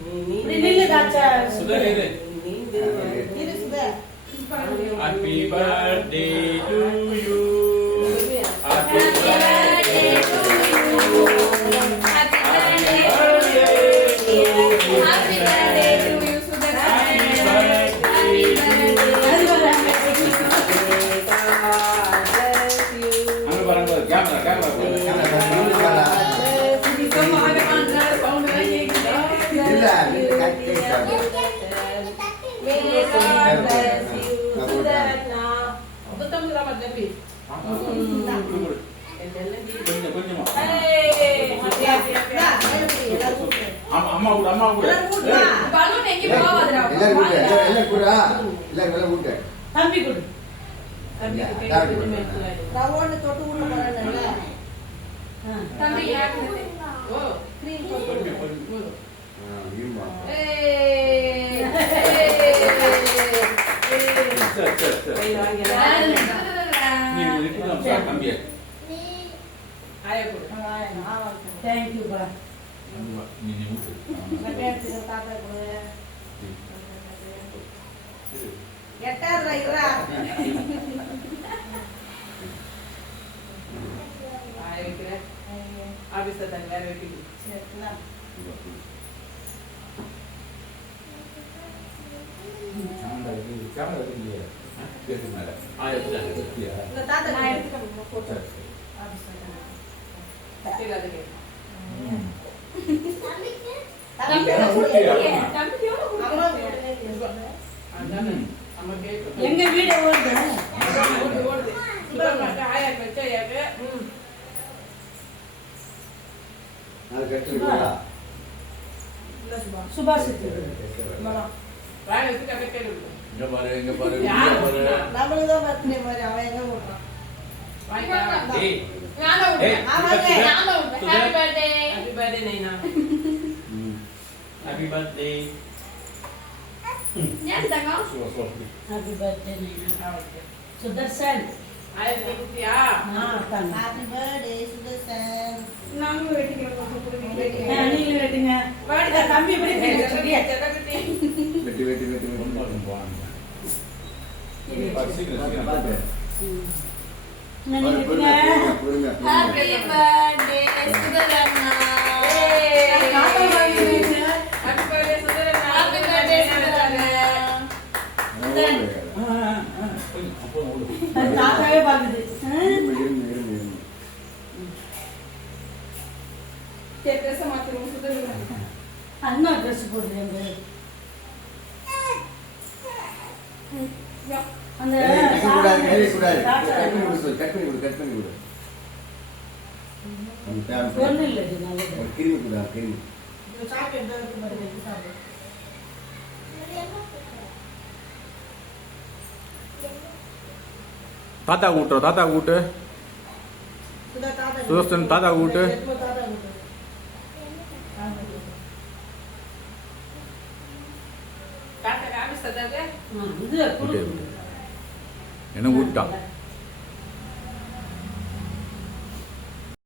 Happy birthday to you. Happy birthday to you. Happy birthday to you. Happy birthday to you. Happy அம்மா கூட அம்மா கூட balloon எங்க போவாதடா எல்லாம் கூட எல்லாம் கூட தம்பி கூட தம்பி ரவுண்ட் தொட்டு உள்ள வரல தம்பி யாக்கு ஓ கிரீம் போடு ஈமா சரி நீ லிட்டில் சார் தம்பி ஆயா கூட थैंक यू बा நீ ஊத்து நகேத்து தாத்தா கூட எட்டாரா இரா ஆயா வைக்கிற ஆபீஸ்ல தான் வேற வைக்கிது சரிங்களா கேமரா இல்லையா கேட்டு மேல ஆயா எடுத்துட்டியா இந்த தாத்தா நான் எடுத்துக்க போட்டோ ஆபீஸ்ல கட்டல அதுக்கு எங்க வீடு ஓடுது சுபாஷ் எங்க பாரு நம்மளுதான் பர்த்டே மாதிரி அவன் எங்க போட்டான் Happy birthday. Happy birthday, Naina. Happy birthday. Yes, Tango. Happy birthday, Naina. Sudarshan. Ayo kita ya. Happy birthday, Sudarshan. Nangu waiting lo photo puri waiting. Ani lo waiting ya. Birthday kami beri waiting. Waiting. Ini pasti kita. Happy birthday Sudarana. Happy birthday Sudarana. Happy birthday Sudarana. தாத்தாவே பாக்குது. Dress மாத்துறோம் சுதரனா. அண்ணா dress போடுறேங்க. அந்த cut பண்ணி கொடு அந்த பேர் சொல்லு இல்ல இது நல்லது கிரீம் குடா கிரீம் இது சாப்பிட்டு எடுத்து மாதிரி சாப்பிடு தாத்தா கூட்டு சுதர்ஷன் தாத்தா கூட்டு என்ன ஊட்டான்